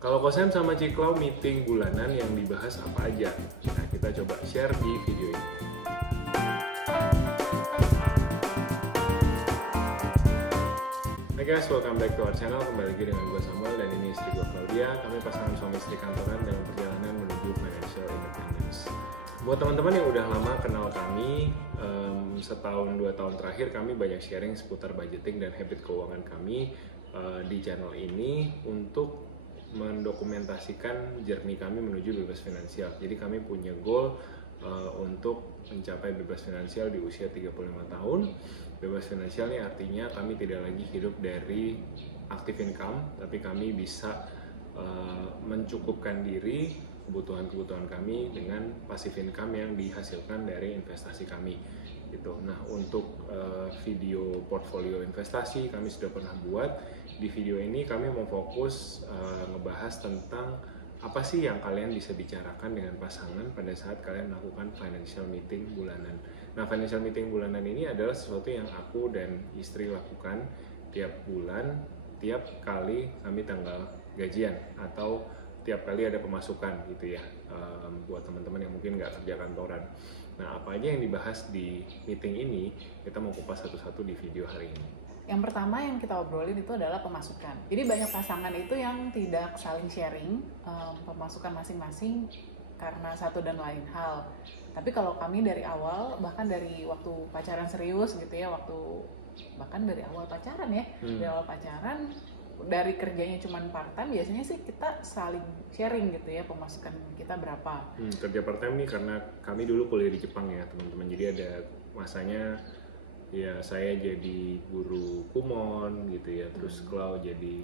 Kalau Kosem sama Ciklau meeting bulanan yang dibahas apa aja? Nah, kita coba share di video ini. Hai guys, welcome back to our channel. Kembali lagi dengan gue Samuel dan ini istri gue Claudia. Kami pasangan suami istri kantoran dalam perjalanan menuju financial independence. Buat teman-teman yang udah lama kenal kami, setahun 2 tahun terakhir kami banyak sharing seputar budgeting dan habit keuangan kami di channel ini untuk mendokumentasikan journey kami menuju bebas finansial. Jadi kami punya goal untuk mencapai bebas finansial di usia 35 tahun. Bebas finansial ini artinya kami tidak lagi hidup dari active income, tapi kami bisa mencukupkan diri kebutuhan-kebutuhan kami dengan passive income yang dihasilkan dari investasi kami. Gitu. Nah, untuk video portfolio investasi kami sudah pernah buat. Di video ini kami mau fokus ngebahas tentang apa sih yang kalian bisa bicarakan dengan pasangan pada saat kalian melakukan financial meeting bulanan. Nah, financial meeting bulanan ini adalah sesuatu yang aku dan istri lakukan tiap bulan, tiap kali kami tanggal gajian atau tiap kali ada pemasukan gitu ya, buat teman-teman yang mungkin nggak kerja kantoran. Nah, apa aja yang dibahas di meeting ini, kita mau kupas satu-satu di video hari ini. Yang pertama yang kita obrolin itu adalah pemasukan. Jadi banyak pasangan itu yang tidak saling sharing pemasukan masing-masing karena satu dan lain hal. Tapi kalau kami dari awal, bahkan dari waktu pacaran serius gitu ya, bahkan dari awal pacaran ya, dari awal pacaran, dari kerjanya cuma part-time, biasanya sih kita saling sharing gitu ya, pemasukan kita berapa. Kerja part-time nih karena kami dulu kuliah di Jepang ya teman-teman, jadi ada masanya ya saya jadi guru kumon gitu ya, terus Klau jadi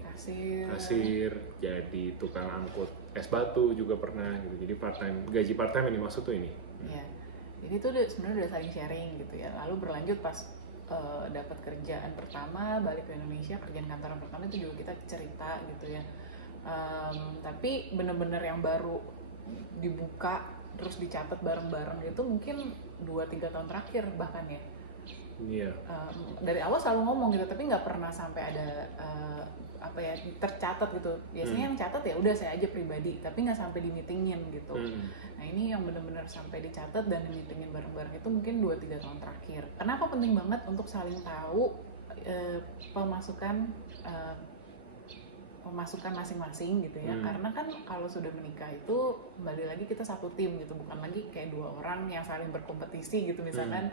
kasir, jadi tukang angkut es batu juga pernah gitu. Jadi part-time, gaji part-time yang dimaksud tuh ini. Iya, jadi itu sebenarnya udah saling sharing gitu ya. Lalu berlanjut pas dapat kerjaan pertama, balik ke Indonesia, kerjaan kantoran pertama itu juga kita cerita gitu ya. Tapi bener-bener yang baru dibuka terus dicatat bareng-bareng itu mungkin 2-3 tahun terakhir bahkan ya. Iya. Dari awal selalu ngomong gitu, tapi nggak pernah sampai ada tercatat gitu. Biasanya yang catat ya udah saya aja pribadi, tapi nggak sampai di meetingin gitu. Nah, ini yang benar-benar sampai dicatat dan di meetingin bareng-bareng itu mungkin 2-3 tahun terakhir. Kenapa penting banget untuk saling tahu pemasukan masing-masing gitu ya. Karena kan kalau sudah menikah itu kembali lagi kita satu tim gitu, bukan lagi kayak 2 orang yang saling berkompetisi gitu misalkan.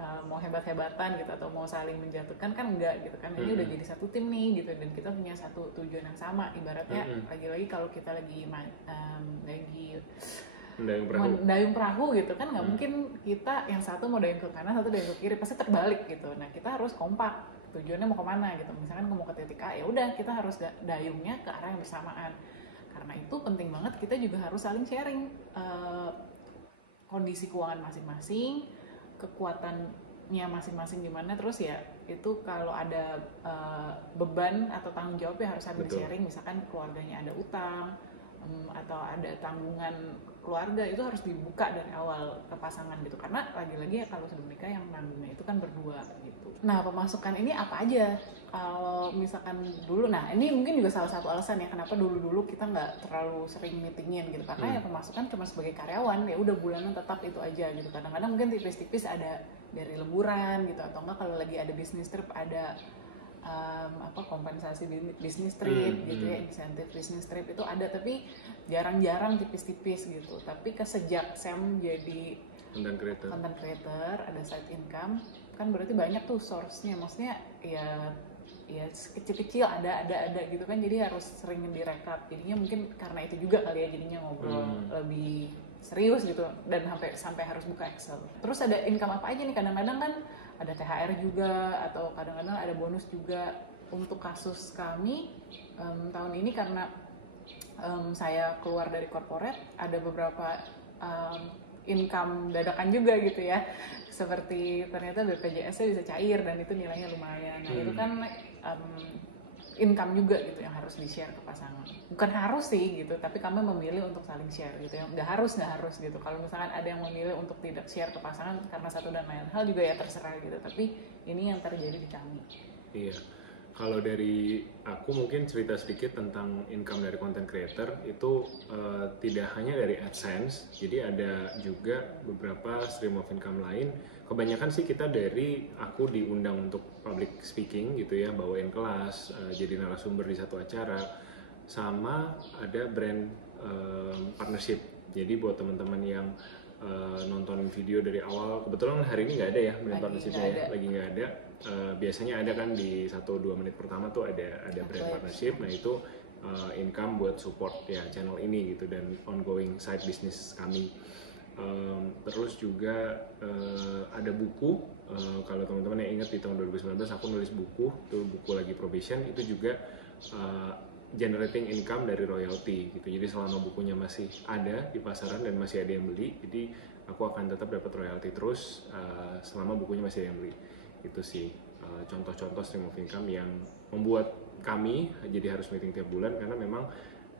Mau hebat-hebatan gitu atau mau saling menjatuhkan kan enggak gitu kan. Ini udah jadi satu tim nih gitu, dan kita punya satu tujuan yang sama. Ibaratnya lagi-lagi kalau kita lagi mendayung perahu gitu kan, nggak mungkin kita yang satu mau dayung ke kanan, satu dayung ke kiri, pasti terbalik gitu. Nah, kita harus kompak, tujuannya mau kemana gitu. Misalkan mau ke titik A, ya udah kita harus dayungnya ke arah yang bersamaan. Karena itu penting banget kita juga harus saling sharing kondisi keuangan masing-masing, kekuatannya masing-masing gimana. Terus ya itu kalau ada beban atau tanggung jawab yang harus saling sharing, misalkan keluarganya ada utang atau ada tanggungan keluarga, itu harus dibuka dari awal ke pasangan gitu. Karena lagi-lagi ya kalau sudah menikah yang nanggungnya itu kan berdua gitu. Nah, pemasukan ini apa aja? Kalau misalkan dulu, nah ini mungkin juga salah satu alasan ya kenapa dulu kita nggak terlalu sering meetingin gitu, karena ya pemasukan cuma sebagai karyawan ya udah bulanan tetap itu aja gitu. Kadang-kadang mungkin tipis-tipis ada dari lemburan gitu, atau enggak kalau lagi ada bisnis trip ada kompensasi bisnis trip gitu ya, insentif bisnis trip itu ada, tapi jarang-jarang tipis-tipis gitu. Tapi sejak Sam jadi content creator, ada side income, kan berarti banyak tuh source-nya, maksudnya ya kecil-kecil ada gitu kan, jadi harus sering direkap. Jadinya mungkin karena itu juga kali ya, jadinya ngobrol lebih serius gitu, dan sampai harus buka Excel. Terus ada income apa aja nih? Kadang-kadang kan ada THR juga, atau kadang-kadang ada bonus juga. Untuk kasus kami tahun ini karena saya keluar dari corporate, ada beberapa income dadakan juga gitu ya, seperti ternyata BPJS-nya bisa cair dan itu nilainya lumayan. Nah, itu kan income juga gitu yang harus di-share ke pasangan. Bukan harus sih gitu, tapi kami memilih untuk saling share gitu ya. Nggak harus gitu. Kalau misalkan ada yang memilih untuk tidak share ke pasangan karena satu dan lain hal juga ya terserah gitu. Tapi ini yang terjadi di kami. Iya. Kalau dari aku mungkin cerita sedikit tentang income dari content creator itu tidak hanya dari AdSense, jadi ada juga beberapa stream of income lain. Kebanyakan sih kita aku diundang untuk public speaking gitu ya, bawain kelas, jadi narasumber di satu acara, sama ada brand partnership. Jadi buat teman-teman yang nonton video dari awal, kebetulan hari ini nggak ada ya brand partnershipnya ya, lagi nggak ada. Biasanya ada kan di 1-2 menit pertama tuh ada brand partnership. Nah itu income buat support ya channel ini gitu dan ongoing side business kami. Terus juga ada buku. Kalau teman-teman yang ingat di tahun 2019 aku nulis buku, itu buku lagi probation, itu juga generating income dari royalty gitu. Jadi selama bukunya masih ada di pasaran dan masih ada yang beli, jadi aku akan tetap dapat royalty terus selama bukunya masih ada yang beli. Itu sih contoh-contoh stream of income yang membuat kami jadi harus meeting tiap bulan, karena memang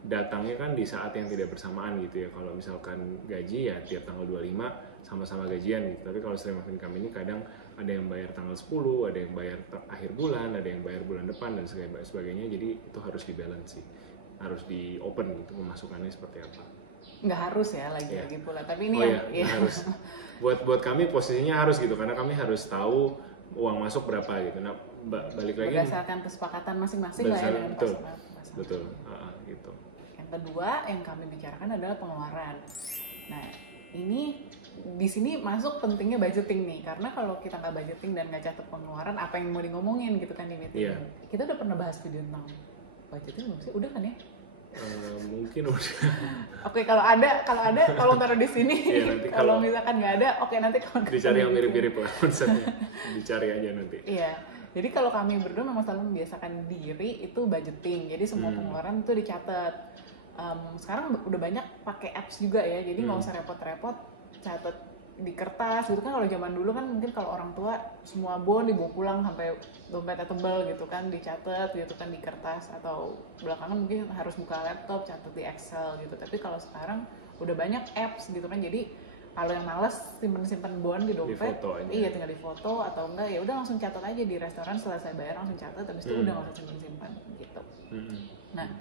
datangnya kan di saat yang tidak bersamaan gitu ya. Kalau misalkan gaji ya tiap tanggal 25 sama-sama gajian gitu. Tapi kalau stream of income ini kadang ada yang bayar tanggal 10, ada yang bayar akhir bulan, ada yang bayar bulan depan dan sebagainya. Jadi itu harus di-balance sih. Harus di-open gitu pemasukannya seperti apa. Nggak harus ya lagi pula. Tapi ini harus. Buat kami posisinya harus gitu, karena kami harus tahu uang masuk berapa gitu. Nah, balik lagi berdasarkan kesepakatan masing-masing lah ya dengan betul. Gitu. Yang kedua yang kami bicarakan adalah pengeluaran. Nah, ini di sini masuk pentingnya budgeting nih, karena kalau kita nggak budgeting dan nggak catat pengeluaran, apa yang mau ngomongin gitu kan di meeting. Kita udah pernah bahas video tentang budgeting belum sih? Udah kan ya? Mungkin udah. Oke, kalau ada tolong taruh di sini. Kalau misalkan nggak ada, oke nanti kalau dicari yang mirip-mirip lah konsepnya. Dicari aja nanti. Iya. Jadi kalau kami berdua memang selalu membiasakan diri itu budgeting. Jadi semua pengeluaran itu dicatat. Sekarang udah banyak pakai apps juga ya. Jadi nggak usah repot-repot catat di kertas gitu kan. Kalau zaman dulu kan mungkin kalau orang tua semua bon dibawa pulang sampai dompetnya tebal gitu kan, dicatat gitu kan di kertas, atau belakangan mungkin harus buka laptop catat di Excel gitu. Tapi kalau sekarang udah banyak apps gitu kan, jadi kalau yang males simpen bon di dompet, tinggal di foto, atau enggak ya udah langsung catat aja di restoran, selesai bayar langsung catat, habis itu udah nggak usah simpen gitu. Nah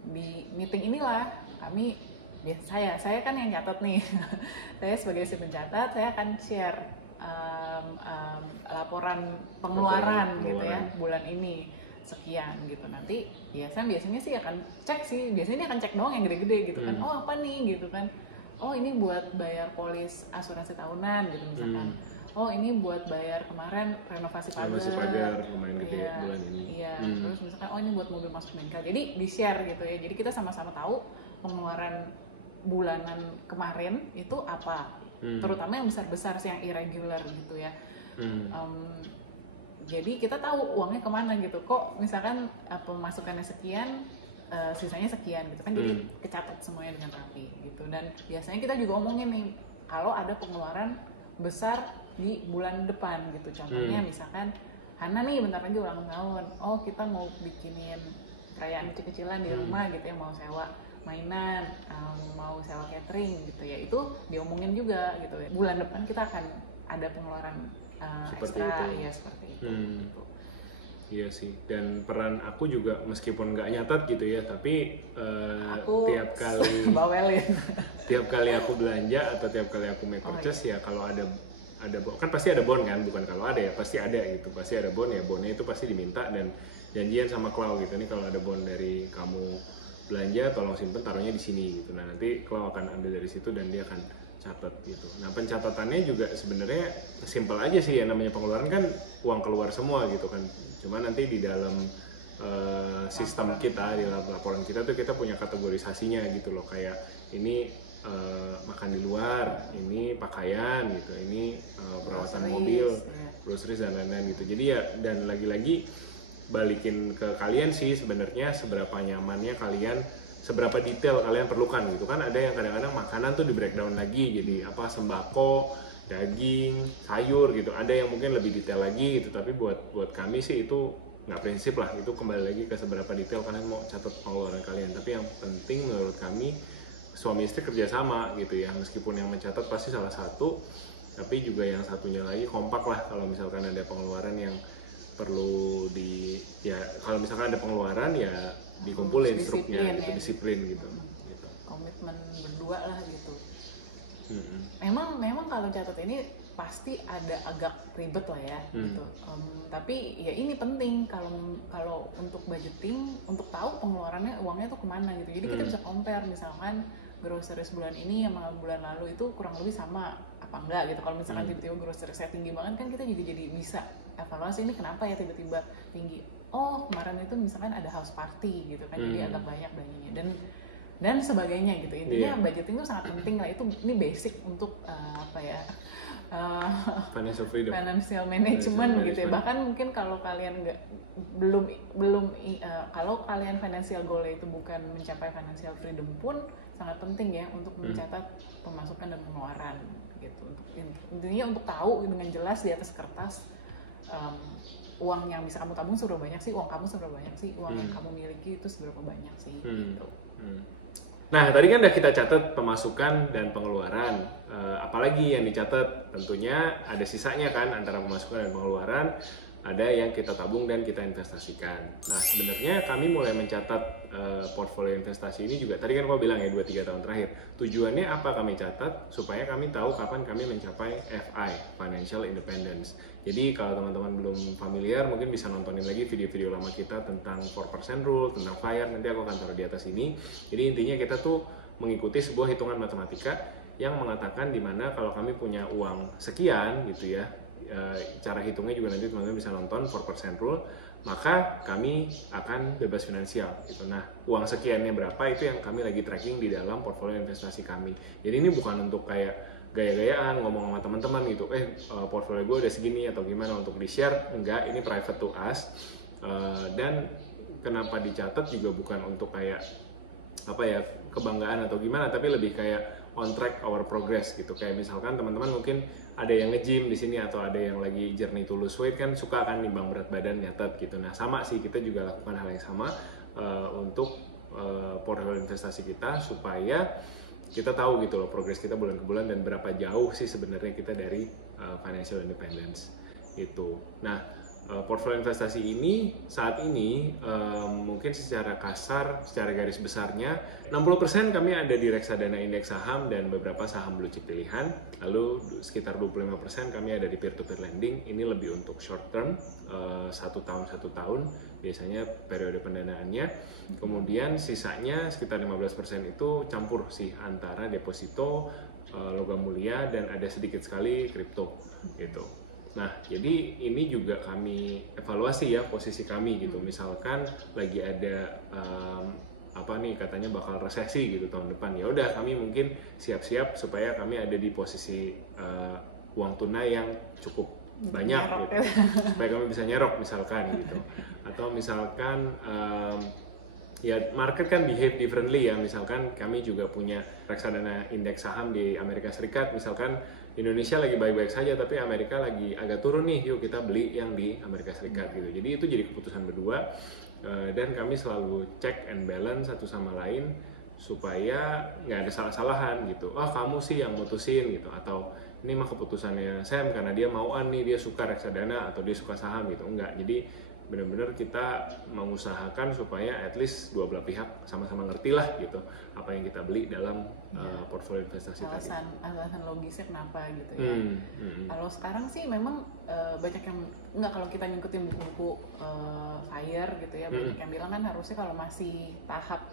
di meeting inilah saya kan yang catat nih. Saya sebagai si pencatat, saya akan share laporan pengeluaran gitu ya, bulan ini sekian gitu. Nanti saya biasanya sih akan cek sih, biasanya ini akan cek doang yang gede-gede gitu kan. Oh apa nih gitu kan, oh ini buat bayar polis asuransi tahunan gitu misalkan. Oh ini buat bayar kemarin renovasi pagar lumayan gede bulan ini. Iya, terus misalkan oh ini buat mobil masuk bengkel. Jadi di share gitu ya. Jadi kita sama-sama tahu pengeluaran bulanan kemarin itu apa, terutama yang besar-besar sih, yang irregular gitu ya. Jadi kita tahu uangnya kemana gitu. Kok misalkan pemasukannya sekian, sisanya sekian gitu kan. Jadi kecatat semuanya dengan rapi gitu. Dan biasanya kita juga omongin nih kalau ada pengeluaran besar di bulan depan gitu. Contohnya misalkan Hana nih bentar lagi ulang tahun. Oh kita mau bikinin perayaan kecil-kecilan di rumah gitu ya, mau sewa mainan, mau sewa catering gitu ya, itu diomongin juga gitu ya. Bulan depan kita akan ada pengeluaran seperti ekstra, itu. Ya seperti itu. Gitu. Iya sih, dan peran aku juga meskipun nggak nyatat gitu ya, tapi tiap kali aku belanja atau tiap kali aku make purchase ya, kalau ada kan pasti ada bon kan, bukan kalau ada ya, pasti ada gitu, pasti ada bon ya, bonnya itu pasti diminta dan janjian sama Klau gitu nih, kalau ada bon dari kamu belanja tolong simpen taruhnya di sini gitu. Nah nanti Klau akan ambil dari situ dan dia akan catat gitu. Nah pencatatannya juga sebenarnya simpel aja sih ya, namanya pengeluaran kan uang keluar semua gitu kan. Cuma nanti di dalam sistem kita, di dalam laporan kita tuh kita punya kategorisasinya gitu loh, kayak ini makan di luar, ini pakaian gitu, ini perawatan mobil, groceries dan lain-lain gitu. Jadi ya, dan lagi-lagi balikin ke kalian sih sebenarnya seberapa nyamannya kalian, seberapa detail kalian perlukan gitu kan. Ada yang kadang-kadang makanan tuh di breakdown lagi jadi apa, sembako, daging, sayur gitu. Ada yang mungkin lebih detail lagi gitu, tapi buat kami sih itu nggak prinsip lah, itu kembali lagi ke seberapa detail kalian mau catat pengeluaran kalian. Tapi yang penting menurut kami suami istri kerjasama gitu ya, meskipun yang mencatat pasti salah satu, tapi juga yang satunya lagi kompak lah kalau misalkan ada pengeluaran yang perlu ya kalau misalkan ada pengeluaran ya dikumpulin struknya gitu, disiplin gitu. Komitmen berdua lah gitu. Memang kalau catat ini pasti ada agak ribet lah ya gitu. Tapi ya ini penting kalau untuk budgeting, untuk tahu pengeluarannya uangnya tuh kemana gitu. Jadi kita bisa compare misalkan groceries bulan ini sama bulan lalu itu kurang lebih sama apa enggak gitu. Kalau misalkan tiba-tiba groceries saya tinggi banget kan kita juga jadi bisa evaluasi ini kenapa ya tiba-tiba tinggi. Oh kemarin itu misalkan ada house party gitu kan, jadi agak banyak belanjanya dan sebagainya gitu. Intinya budgeting itu sangat penting lah, ini basic untuk financial management gitu ya. Bahkan mungkin kalau kalian belum kalau kalian financial goal itu bukan mencapai financial freedom pun sangat penting ya untuk mencatat pemasukan dan pengeluaran gitu. Intinya untuk tahu dengan jelas di atas kertas uang yang bisa kamu tabung seberapa banyak sih, uang kamu seberapa banyak sih, uang yang kamu miliki itu seberapa banyak sih gitu. Nah, tadi kan udah kita catat pemasukan dan pengeluaran. Apalagi yang dicatat? Tentunya ada sisanya kan antara pemasukan dan pengeluaran. Ada yang kita tabung dan kita investasikan. Nah, sebenarnya kami mulai mencatat portfolio investasi ini juga. Tadi kan kau bilang ya 2-3 tahun terakhir. Tujuannya apa kami catat? Supaya kami tahu kapan kami mencapai FI, Financial Independence. Jadi kalau teman-teman belum familiar, mungkin bisa nontonin lagi video-video lama kita tentang 4% Rule, tentang FIRE. Nanti aku akan taruh di atas ini. Jadi intinya kita tuh mengikuti sebuah hitungan matematika yang mengatakan dimana kalau kami punya uang sekian gitu ya, cara hitungnya juga nanti teman-teman bisa nonton 4% Rule, maka kami akan bebas finansial gitu. Nah, uang sekiannya berapa itu yang kami lagi tracking di dalam portfolio investasi kami. Jadi ini bukan untuk kayak gaya-gayaan ngomong sama teman-teman gitu, portfolio gue udah segini atau gimana untuk di-share, enggak, ini private to us. Dan kenapa dicatat juga bukan untuk kayak kebanggaan atau gimana, tapi lebih kayak on track our progress gitu. Kayak misalkan teman-teman mungkin ada yang nge-gym di sini atau ada yang lagi journey to lose weight kan suka kan nimbang berat badan, nyatet gitu. Nah, sama sih kita juga lakukan hal yang sama untuk portfolio investasi kita supaya kita tahu gitu loh progres kita bulan ke bulan dan berapa jauh sih sebenarnya kita dari financial independence gitu. Nah, portfolio investasi ini saat ini mungkin secara kasar, secara garis besarnya 60% kami ada di reksadana indeks saham dan beberapa saham blue chip pilihan. Lalu sekitar 25% kami ada di peer-to-peer lending. Ini lebih untuk short term, 1 tahun biasanya periode pendanaannya. Kemudian sisanya sekitar 15% itu campur sih antara deposito, logam mulia dan ada sedikit sekali kripto gitu. Nah, jadi ini juga kami evaluasi ya posisi kami gitu. Misalkan lagi ada katanya bakal resesi gitu tahun depan. Ya udah kami mungkin siap-siap supaya kami ada di posisi uang tunai yang cukup banyak gitu. Supaya kami bisa nyerok misalkan gitu. Atau misalkan ya market kan behave differently ya. Misalkan kami juga punya reksadana indeks saham di Amerika Serikat. Misalkan Indonesia lagi baik-baik saja tapi Amerika lagi agak turun nih, yuk kita beli yang di Amerika Serikat gitu. Jadi itu jadi keputusan berdua dan kami selalu check and balance satu sama lain supaya nggak ada salah-salahan gitu. Kamu sih yang mutusin gitu, atau ini mah keputusannya Sam karena dia mauan nih, dia suka reksadana atau dia suka saham gitu. Enggak, jadi benar-benar kita mengusahakan supaya at least dua belah pihak sama-sama ngerti lah gitu apa yang kita beli dalam portfolio investasi tadi. Alasan logisnya kenapa gitu ya. Kalau sekarang sih memang banyak yang kalau kita ngikutin buku-buku FIRE gitu ya, banyak yang bilang kan harusnya kalau masih tahap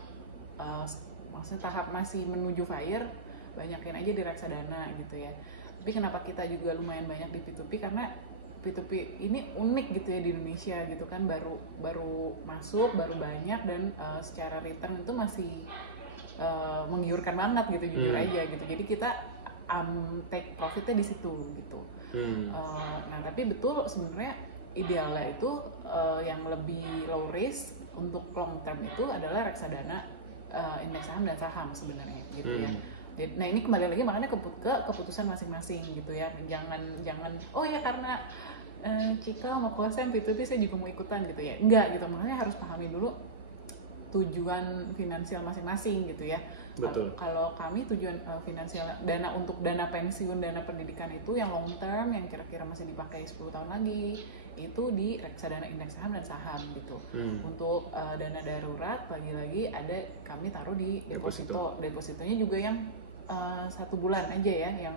masih menuju FIRE banyakin aja di reksadana gitu ya. Tapi kenapa kita juga lumayan banyak di P2P, karena P2P ini unik gitu ya di Indonesia gitu kan, baru masuk, baru banyak dan secara return itu masih menggiurkan banget gitu, jujur aja gitu. Jadi kita take profitnya di situ gitu. Nah tapi betul sebenarnya idealnya itu yang lebih low risk untuk long term itu adalah reksadana indeks saham dan saham sebenarnya gitu ya. Nah ini kembali lagi makanya ke keputusan masing-masing gitu ya. Jangan oh ya karena Cika sama Kosen P2P saya juga mau ikutan gitu ya. Enggak gitu, makanya harus pahami dulu tujuan finansial masing-masing gitu ya. Betul. Kalau kami tujuan finansial dana untuk dana pensiun, dana pendidikan itu yang long term yang kira-kira masih dipakai 10 tahun lagi itu di reksadana indeks saham dan saham gitu. Untuk dana darurat lagi-lagi ada kami taruh di deposito. Depositonya juga yang 1 bulan aja ya, yang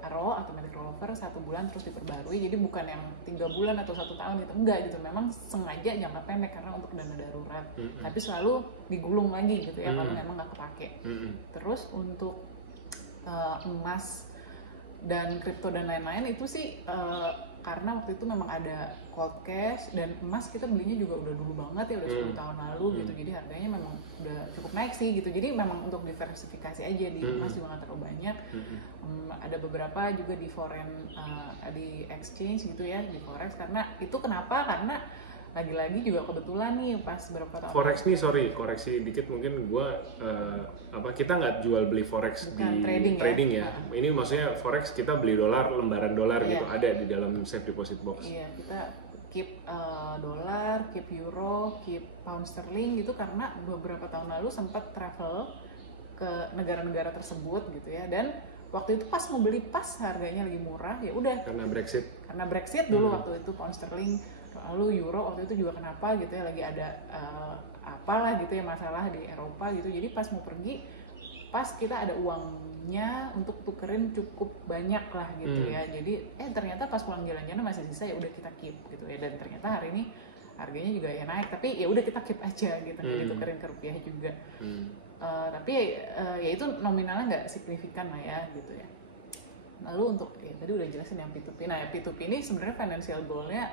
Aro automatic rollover 1 bulan terus diperbarui, jadi bukan yang 3 bulan atau 1 tahun gitu, enggak gitu, memang sengaja jangka pendek karena untuk dana darurat, tapi selalu digulung lagi gitu ya kalau memang nggak kepake. Terus untuk emas dan kripto dan lain-lain itu sih karena waktu itu memang ada cold cash dan emas kita belinya juga udah dulu banget ya, udah 10 tahun lalu gitu, jadi harganya memang udah cukup naik sih gitu, jadi memang untuk diversifikasi aja di emas juga nggak terlalu banyak. Ada beberapa juga di foreign di exchange gitu ya, di forex, karena itu kenapa, karena lagi-lagi juga kebetulan nih pas berapa tahun forex nih, sorry koreksi dikit mungkin gue kita nggak jual beli forex. Bukan di trading ya. Ini maksudnya forex kita beli dolar, lembaran dolar gitu, ada di dalam safe deposit box. Iya, kita keep dolar, keep euro, keep pound sterling gitu, karena beberapa tahun lalu sempat travel ke negara-negara tersebut gitu ya, dan waktu itu pas mau beli pas harganya lagi murah, ya udah karena Brexit dulu waktu itu pound sterling, lalu euro waktu itu juga kenapa gitu ya, lagi ada apalah gitu ya masalah di Eropa gitu, jadi pas mau pergi pas kita ada uangnya untuk tukerin cukup banyak lah gitu ya, jadi ternyata pas pulang jalan-jalan masih sisa, ya udah kita keep gitu ya, dan ternyata hari ini harganya juga ya naik, tapi ya udah kita keep aja gitu, ditukerin ke rupiah juga. Tapi ya itu nominalnya nggak signifikan lah ya gitu ya. Lalu untuk tadi udah jelasin yang P2P. Nah, P2P ini sebenarnya financial goal-nya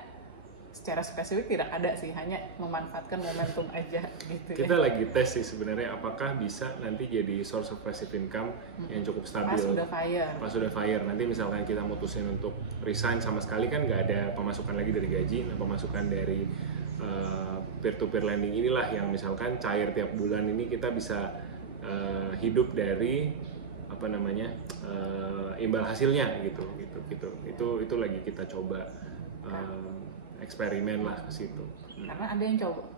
secara spesifik tidak ada sih, hanya memanfaatkan momentum aja gitu. Kita lagi tes sih sebenarnya apakah bisa nanti jadi source of passive income yang cukup stabil. Pas udah fire. Nanti misalkan kita mutusin untuk resign sama sekali, kan nggak ada pemasukan lagi dari gaji. Nah, pemasukan dari peer-to-peer lending inilah yang misalkan cair tiap bulan ini kita bisa hidup dari imbal hasilnya gitu. Itu lagi kita coba eksperimen lah ke situ. Karena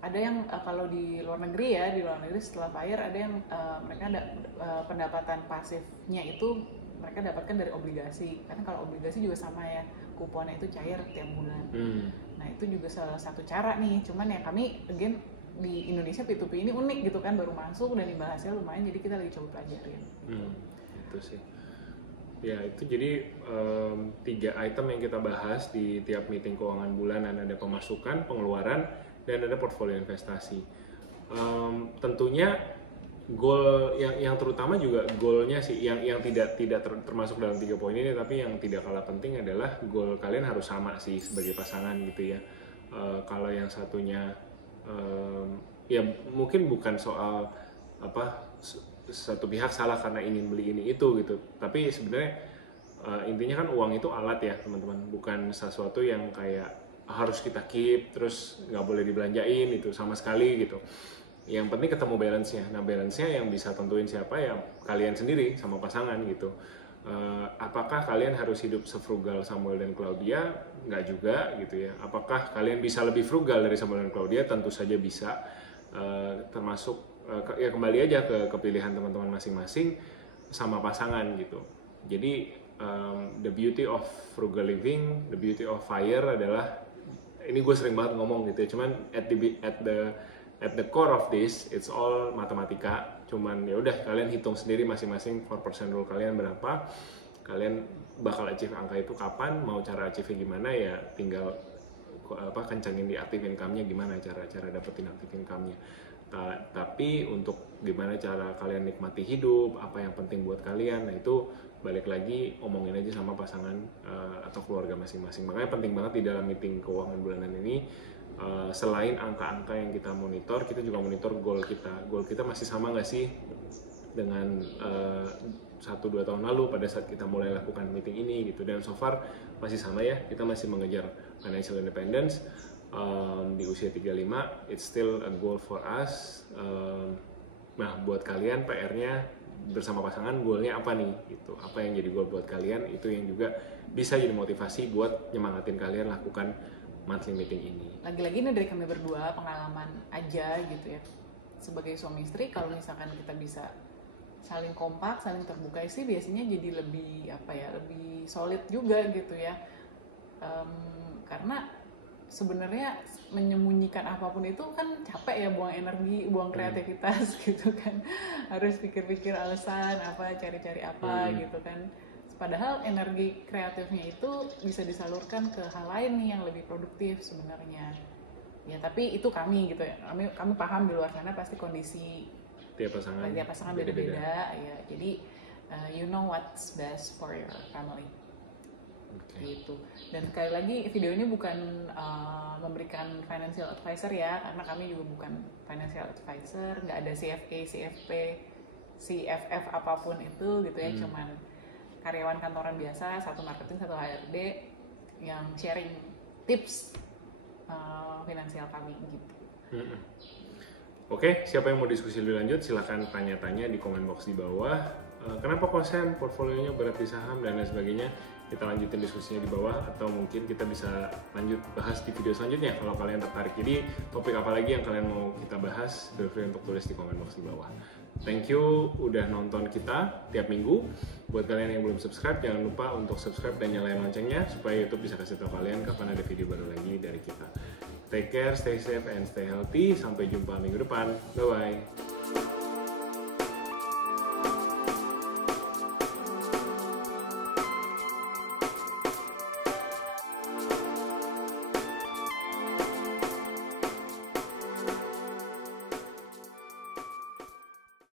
ada yang kalau di luar negeri setelah fire ada yang mereka ada pendapatan pasifnya itu mereka dapatkan dari obligasi, karena kalau obligasi juga sama ya, kuponnya itu cair tiap bulan. Nah itu juga salah satu cara nih, cuman ya kami again di Indonesia P2P ini unik gitu kan, baru masuk dan imbal hasil lumayan, jadi kita lagi coba pelajarin. Itu sih. Ya itu jadi 3 item yang kita bahas di tiap meeting keuangan bulanan, ada pemasukan, pengeluaran, dan ada portfolio investasi. Tentunya goal yang terutama juga goalnya sih yang tidak termasuk dalam 3 poin ini, tapi yang tidak kalah penting adalah goal kalian harus sama sih sebagai pasangan gitu ya. Kalau yang satunya ya mungkin bukan soal satu pihak salah karena ingin beli ini itu gitu, tapi sebenarnya intinya kan uang itu alat ya teman-teman, bukan sesuatu yang kayak harus kita keep terus nggak boleh dibelanjain itu sama sekali gitu. Yang penting ketemu balance-nya. Nah balance-nya yang bisa tentuin siapa ya kalian sendiri sama pasangan gitu. Apakah kalian harus hidup sefrugal Samuel dan Claudia? Nggak juga gitu ya. Apakah kalian bisa lebih frugal dari Samuel dan Claudia? Tentu saja bisa. Termasuk ya kembali aja ke pilihan teman-teman masing-masing sama pasangan gitu. Jadi the beauty of frugal living, the beauty of fire adalah, ini gue sering banget ngomong gitu ya, cuman at the core of this it's all matematika. Cuman ya udah kalian hitung sendiri masing-masing 4% rule kalian berapa, kalian bakal achieve angka itu kapan, mau cara achieve gimana ya tinggal kencangin di active income-nya gimana, cara dapetin active income-nya. Tapi untuk gimana cara kalian nikmati hidup, apa yang penting buat kalian, nah itu balik lagi omongin aja sama pasangan atau keluarga masing-masing. Makanya penting banget di dalam meeting keuangan bulanan ini, selain angka-angka yang kita monitor, kita juga monitor goal kita. Goal kita masih sama nggak sih dengan 1-2 tahun lalu pada saat kita mulai lakukan meeting ini gitu. Dan so far masih sama ya, kita masih mengejar financial independence. Di usia 35, it's still a goal for us. Nah, buat kalian PR-nya bersama pasangan, goalnya apa nih? Gitu. Apa yang jadi goal buat kalian? Itu yang juga bisa jadi motivasi buat nyemangatin kalian lakukan monthly meeting ini. Lagi-lagi ini dari kami berdua pengalaman aja gitu ya. sebagai suami istri kalau misalkan kita bisa saling kompak, saling terbuka sih biasanya jadi lebih lebih solid juga gitu ya. Karena sebenarnya menyembunyikan apapun itu kan capek ya, buang energi, buang kreativitas gitu kan. Harus pikir-pikir alasan apa, cari-cari apa gitu kan. Padahal energi kreatifnya itu bisa disalurkan ke hal lain nih yang lebih produktif sebenarnya. Ya tapi itu kami gitu ya. Kami paham di luar sana pasti kondisi tiap pasangan beda-beda ya. Jadi you know what's best for your family. Gitu. Dan sekali lagi video ini bukan memberikan financial advisor ya, karena kami juga bukan financial advisor, nggak ada CFA, CFP, CFF apapun itu gitu ya, cuman karyawan kantoran biasa, satu marketing, satu HRD yang sharing tips finansial kami gitu. Oke, siapa yang mau diskusi lebih lanjut silahkan tanya-tanya di komen box di bawah. Kenapa kok Sam portfolionya berat di saham dan lain sebagainya? Kita lanjutin diskusinya di bawah, atau mungkin kita bisa lanjut bahas di video selanjutnya kalau kalian tertarik. Jadi topik apa lagi yang kalian mau kita bahas, feel free untuk tulis di komen box di bawah. Thank you udah nonton kita tiap minggu. Buat kalian yang belum subscribe, jangan lupa untuk subscribe dan nyalain loncengnya supaya YouTube bisa kasih tahu kalian kapan ada video baru lagi dari kita. Take care, stay safe and stay healthy. Sampai jumpa minggu depan. Bye bye.